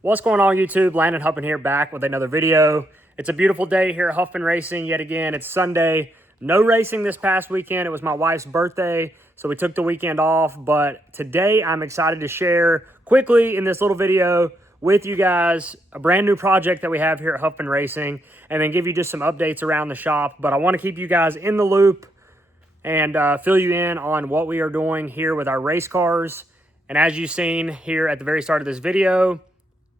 What's going on, YouTube? Landon Huffman here, back with another video. It's a beautiful day here at Huffman Racing yet again. It's Sunday. No racing this past weekend. It was my wife's birthday, so we took the weekend off. But today I'm excited to share quickly in this little video with you guys a brand new project that we have here at Huffman Racing, and then give you just some updates around the shop. But I want to keep you guys in the loop and fill you in on what we are doing here with our race cars. And as you've seen here at the very start of this video,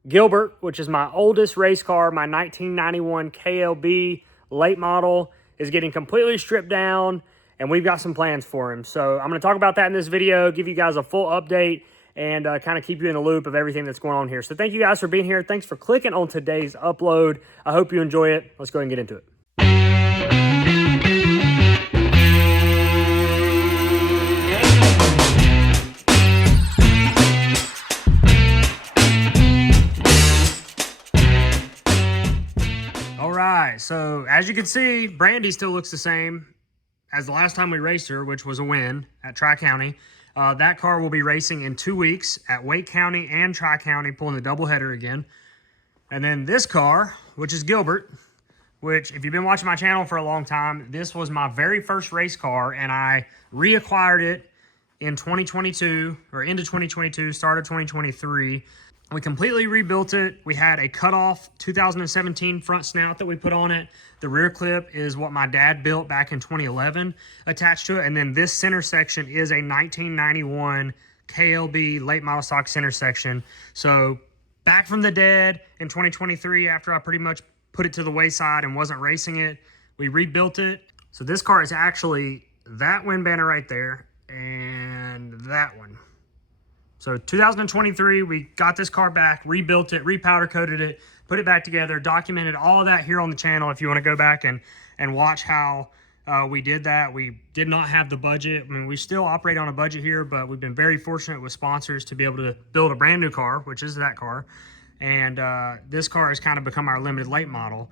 Gilbert, which is my oldest race car, my 1991 KLB late model, is getting completely stripped down, and we've got some plans for him. So I'm going to talk about that in this video, give you guys a full update, and kind of keep you in the loop of everything that's going on here. So thank you guys for being here. Thanks for clicking on today's upload. I hope you enjoy it. Let's go ahead and get into it. So as you can see, Brandy still looks the same as the last time we raced her, which was a win at Tri-County. That car will be racing in 2 weeks at Wake County and Tri-County, pulling the doubleheader again. And then this car, which is Gilbert, which if you've been watching my channel for a long time, this was my very first race car, and I reacquired it in 2022 or into 2022, start of 2023. We completely rebuilt it. We had a cutoff 2017 front snout that we put on it. The rear clip is what my dad built back in 2011 attached to it. And then this center section is a 1991 KLB late model stock center section. So back from the dead in 2023, after I pretty much put it to the wayside and wasn't racing it, we rebuilt it. So this car is actually that wind banner right there and that one. So 2023, we got this car back, rebuilt it, repowder coated it, put it back together, documented all of that here on the channel if you want to go back and watch how we did that. We did not have the budget. I mean, we still operate on a budget here, but we've been very fortunate with sponsors to be able to build a brand new car, which is that car. And this car has kind of become our limited late model.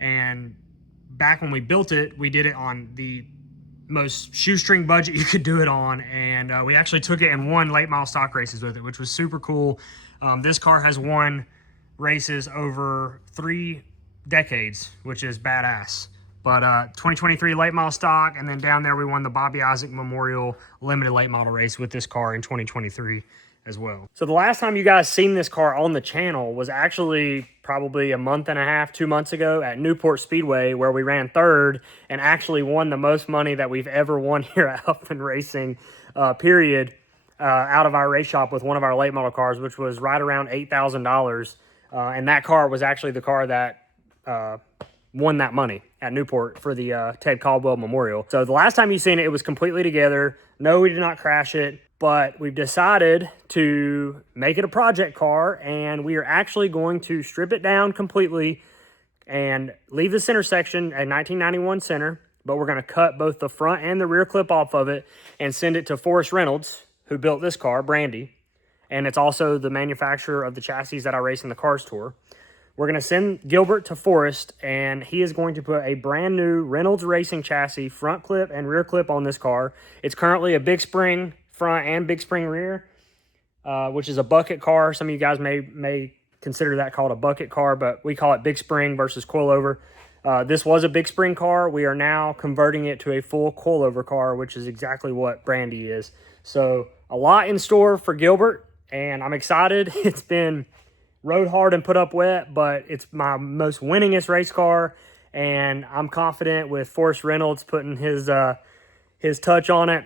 And back when we built it, we did it on the most shoestring budget you could do it on, and we actually took it and won late model stock races with it, which was super cool. This car has won races over 3 decades, which is badass. But 2023 late model stock, and then down there we won the Bobby Isaac Memorial limited late model race with this car in 2023 as well. So the last time you guys seen this car on the channel was actually probably a month and a half, 2 months ago at Newport Speedway, where we ran third and actually won the most money that we've ever won here at Huffman Racing, period, out of our race shop with one of our late model cars, which was right around $8,000. And that car was actually the car that won that money at Newport for the Ted Caldwell Memorial. So the last time you seen it, it was completely together. No, we did not crash it, but we've decided to make it a project car, and we are actually going to strip it down completely and leave the center section a 1991 center, but we're going to cut both the front and the rear clip off of it and send it to Forrest Reynolds, who built this car, Brandy, and it's also the manufacturer of the chassis that I race in the Cars Tour. We're going to send Gilbert to Forrest, and he is going to put a brand new Reynolds Racing chassis, front clip and rear clip on this car. It's currently a big spring front and big spring rear, which is a bucket car. Some of you guys may consider that called a bucket car, but we call it big spring versus coilover. This was a big spring car. We are now converting it to a full coilover car, which is exactly what Brandy is. So a lot in store for Gilbert, and I'm excited. It's been rode hard and put up wet, but it's my most winningest race car, and I'm confident with Forrest Reynolds putting his touch on it,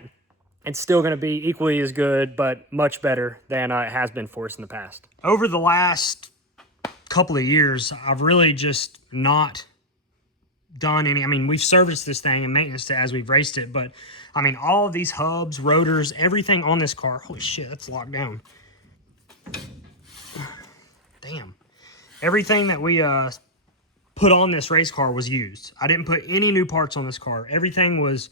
it's still going to be equally as good, but much better than it has been for us in the past. Over the last couple of years, I've really just not done any, I mean, we've serviced this thing and maintenance it as we've raced it, but I mean, all of these hubs, rotors, everything on this car, holy shit, that's locked down. Damn. Everything that we put on this race car was used. I didn't put any new parts on this car. Everything was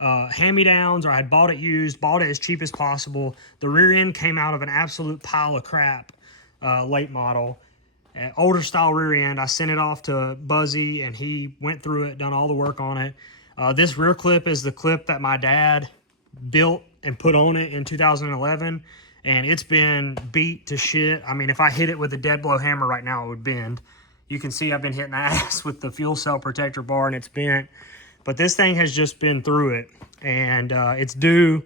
hand-me-downs, or I had bought it used, bought it as cheap as possible. The rear end came out of an absolute pile of crap late model. Older style rear end. I sent it off to Buzzy, and he went through it, done all the work on it. This rear clip is the clip that my dad built and put on it in 2011. and it's been beat to shit. I mean, if I hit it with a dead blow hammer right now, it would bend. You can see I've been hitting the ass with the fuel cell protector bar, and it's bent. But this thing has just been through it, and it's due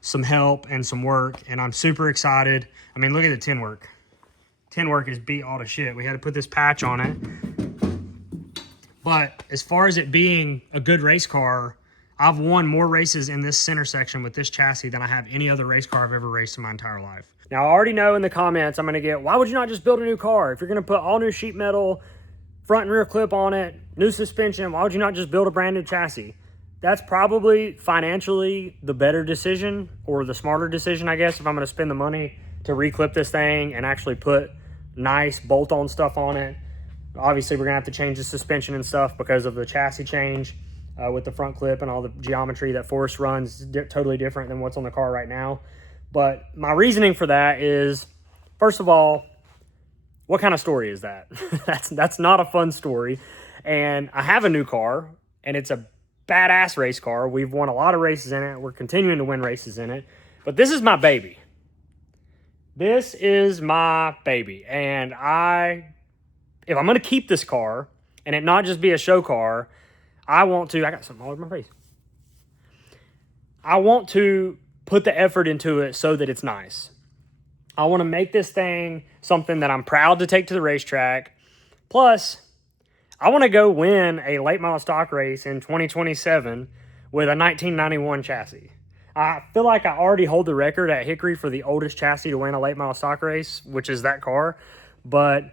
some help and some work, and I'm super excited. I mean, look at the tin work. Tin work is beat all to shit. We had to put this patch on it. But as far as it being a good race car, I've won more races in this center section with this chassis than I have any other race car I've ever raced in my entire life. Now, I already know in the comments I'm going to get, why would you not just build a new car? If you're going to put all new sheet metal, front and rear clip on it, new suspension, why would you not just build a brand new chassis? That's probably financially the better decision, or the smarter decision, I guess, if I'm going to spend the money to reclip this thing and actually put nice bolt-on stuff on it. Obviously, we're going to have to change the suspension and stuff because of the chassis change with the front clip and all the geometry that Forrest runs totally different than what's on the car right now. But my reasoning for that is, first of all, what kind of story is that? That's not a fun story. And I have a new car, and it's a badass race car. We've won a lot of races in it. We're continuing to win races in it. But this is my baby. This is my baby. And if I'm going to keep this car and it not just be a show car, I got something all over my face. I want to put the effort into it so that it's nice. I want to make this thing something that I'm proud to take to the racetrack. Plus, I want to go win a late model stock race in 2027 with a 1991 chassis. I feel like I already hold the record at Hickory for the oldest chassis to win a late model stock race, which is that car. But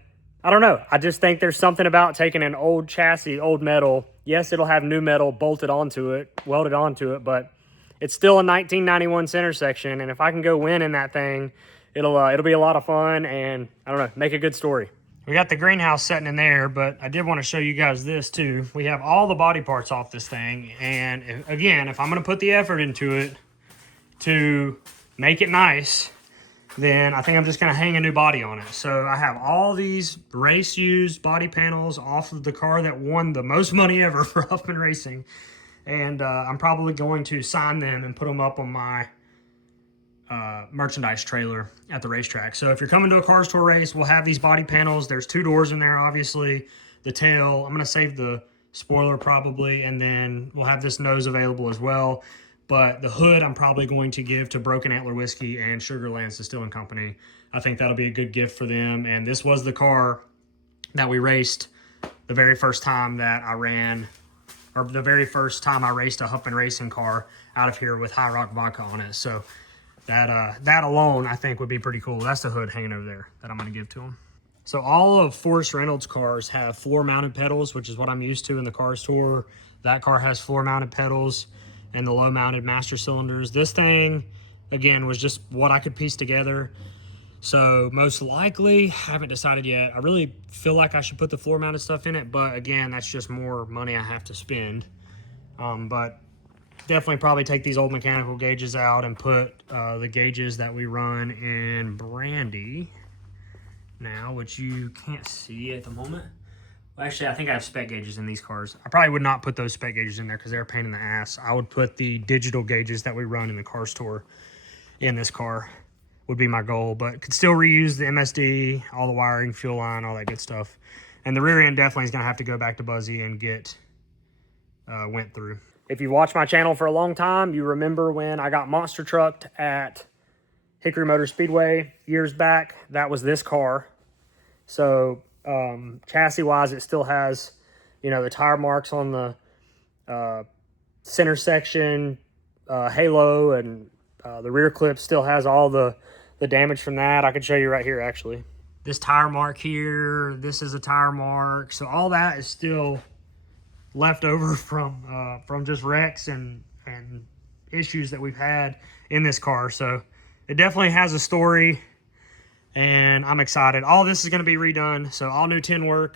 I don't know. I just think there's something about taking an old chassis, old metal. Yes, it'll have new metal bolted onto it, welded onto it, but it's still a 1991 center section. And if I can go win in that thing, it'll be a lot of fun, and I don't know, make a good story. We got the greenhouse setting in there, but I did want to show you guys this too. We have all the body parts off this thing, and again, if I'm going to put the effort into it to make it nice, then I think I'm just going to hang a new body on it. So I have all these race used body panels off of the car that won the most money ever for Huffman Racing, and I'm probably going to sign them and put them up on my merchandise trailer at the racetrack. So if you're coming to a Cars Tour race, we'll have these body panels. There's 2 doors in there, obviously. The tail, I'm going to save the spoiler probably, and then we'll have this nose available as well. But the hood I'm probably going to give to Broken Antler Whiskey and Sugarlands Distilling Company. I think that'll be a good gift for them. And this was the car that we raced the very first time that I ran, or the very first time I raced a Huffman Racing car out of here with High Rock vodka on it. So that alone, I think, would be pretty cool. That's the hood hanging over there that I'm going to give to them. So all of Forrest Reynolds' cars have floor-mounted pedals, which is what I'm used to in the Cars Tour. That car has floor-mounted pedals and the low-mounted master cylinders. This thing, again, was just what I could piece together. So most likely, haven't decided yet. I really feel like I should put the floor-mounted stuff in it, but again, that's just more money I have to spend. But definitely probably take these old mechanical gauges out and put the gauges that we run in Brandy now, which you can't see at the moment. Well, actually, I think I have spec gauges in these cars. I probably would not put those spec gauges in there because they're a pain in the ass. I would put the digital gauges that we run in the Cars Tour in this car, would be my goal. But could still reuse the MSD, all the wiring, fuel line, all that good stuff. And the rear end definitely is going to have to go back to Buzzy and get went through. If you've watched my channel for a long time, you remember when I got monster trucked at Hickory Motor Speedway years back. That was this car. So chassis wise, it still has, you know, the tire marks on the center section, halo, and the rear clip still has all the damage from that. I could show you right here, actually. This tire mark here, this is a tire mark. So all that is still left over from just wrecks and issues that we've had in this car. So it definitely has a story, and I'm excited. All this is going to be redone, so all new tin work,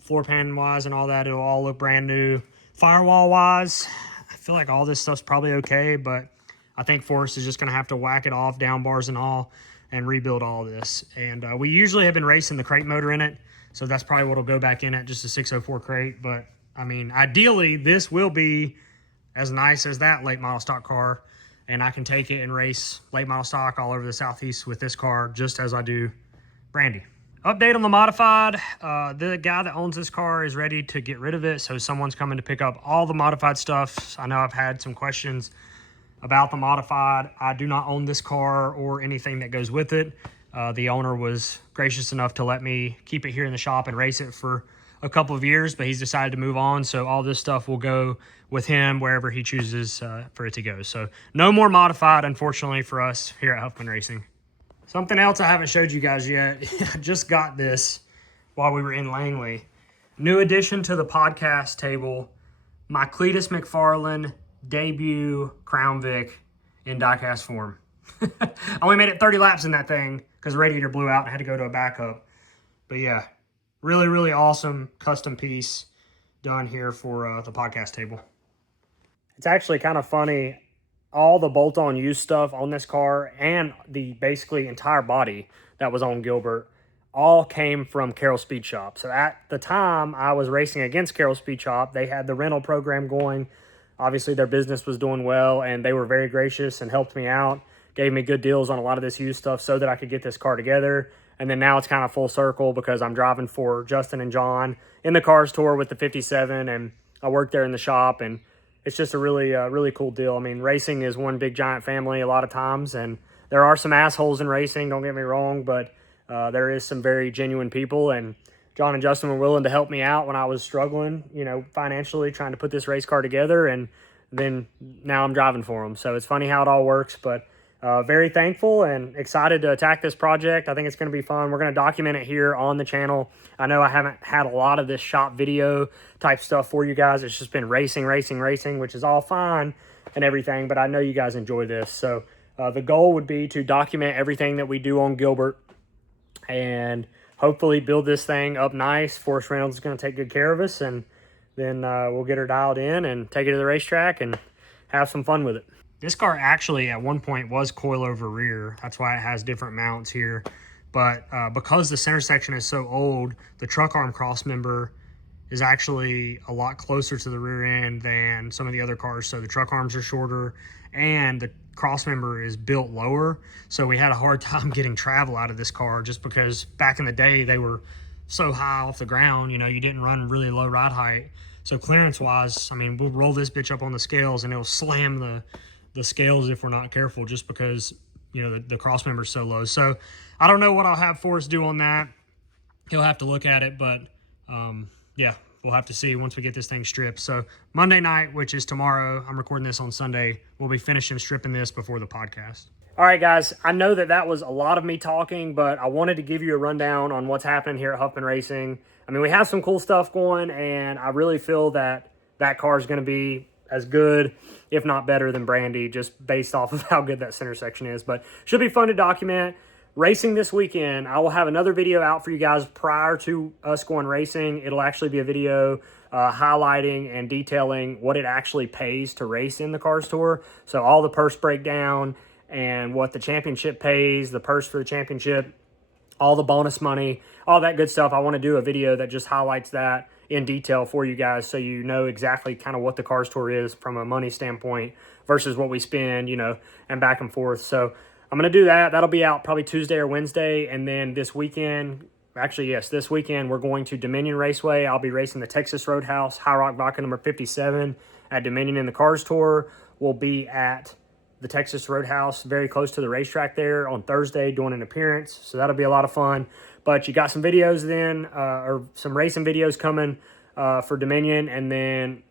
floor pan wise and all that. It'll all look brand new. Firewall wise, I feel like all this stuff's probably okay, but I think Forrest is just going to have to whack it off, down bars and all, and rebuild all of this. And we usually have been racing the crate motor in it, so that's probably what will go back in it, just a 604 crate. But I mean, ideally, this will be as nice as that late model stock car. and I can take it and race late model stock all over the Southeast with this car, just as I do Brandy. Update on the modified. The guy that owns this car is ready to get rid of it, so someone's coming to pick up all the modified stuff. I know I've had some questions about the modified. I do not own this car or anything that goes with it. The owner was gracious enough to let me keep it here in the shop and race it for a couple of years, but he's decided to move on, so all this stuff will go with him wherever he chooses for it to go. So no more modified, unfortunately, for us here at Huffman Racing. Something else I haven't showed you guys yet. I just got this while we were in Langley. New addition to the podcast table, my Cletus McFarlane debut Crown Vic in diecast form. I only made it 30 laps in that thing because the radiator blew out and I had to go to a backup. But yeah, really, really awesome custom piece done here for the podcast table. It's actually kind of funny. All the bolt-on used stuff on this car and the basically entire body that was on Gilbert all came from Carroll Speed Shop. So at the time I was racing against Carroll Speed Shop, they had the rental program going. Obviously their business was doing well and they were very gracious and helped me out, gave me good deals on a lot of this used stuff so that I could get this car together. And then now it's kind of full circle because I'm driving for Justin and John in the Cars Tour with the 57, and I work there in the shop, and it's just a really cool deal. I mean, racing is one big giant family a lot of times, and there are some assholes in racing, don't get me wrong, but there is some very genuine people, and John and Justin were willing to help me out when I was struggling, you know, financially trying to put this race car together, and then now I'm driving for them. So it's funny how it all works, but very thankful and excited to attack this project. I think it's going to be fun. We're going to document it here on the channel. I know I haven't had a lot of this shop video type stuff for you guys. It's just been racing, which is all fine and everything, but I know you guys enjoy this. So the goal would be to document everything that we do on Gilbert and hopefully build this thing up nice. Forrest Reynolds is going to take good care of us, and then we'll get her dialed in and take it to the racetrack and have some fun with it. This car actually at one point was coilover rear. That's why it has different mounts here. But because the center section is so old, the truck arm cross member is actually a lot closer to the rear end than some of the other cars. So the truck arms are shorter and the cross member is built lower. So we had a hard time getting travel out of this car just because back in the day they were so high off the ground, you know, you didn't run really low ride height. So clearance wise, I mean, we'll roll this bitch up on the scales and it'll slam the scales if we're not careful, just because, you know, the cross member is so low. So I don't know what I'll have Forrest do on that. He'll have to look at it, but yeah, we'll have to see once we get this thing stripped. So Monday night, which is tomorrow, I'm recording this on Sunday, we'll be finishing stripping this before the podcast. All right, guys, I know that was a lot of me talking, but I wanted to give you a rundown on what's happening here at Huffman Racing. I mean, we have some cool stuff going, and I really feel that car is going to be as good, if not better, than Brandy, just based off of how good that center section is. But should be fun to document. Racing this weekend, I will have another video out for you guys prior to us going racing. It'll actually be a video highlighting and detailing what it actually pays to race in the Cars Tour. So all the purse breakdown and what the championship pays, the purse for the championship, all the bonus money, all that good stuff. I want to do a video that just highlights that in detail for you guys so you know exactly kind of what the Cars Tour is from a money standpoint versus what we spend, you know, and back and forth. So I'm going to do that. That'll be out probably Tuesday or Wednesday. And then this weekend, actually, yes, this weekend we're going to Dominion Raceway. I'll be racing the Texas Roadhouse High Rock Vodka number 57 at Dominion in the Cars Tour. We'll be at the Texas Roadhouse very close to the racetrack there on Thursday doing an appearance. So that'll be a lot of fun. But you got some videos then, or some racing videos coming for Dominion. And then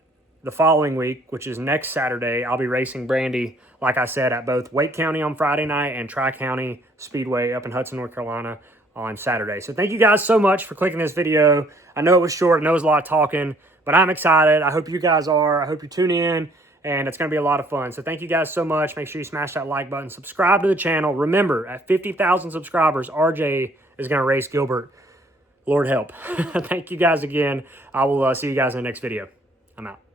the following week, which is next Saturday, I'll be racing Brandy, like I said, at both Wake County on Friday night and Tri-County Speedway up in Hudson, North Carolina on Saturday. So thank you guys so much for clicking this video. I know it was short. I know it was a lot of talking, but I'm excited. I hope you guys are. I hope you tune in, and it's going to be a lot of fun. So thank you guys so much. Make sure you smash that like button. Subscribe to the channel. Remember, at 50,000 subscribers, RJ is going to race Gilbert. Lord help. Thank you guys again. I will see you guys in the next video. I'm out.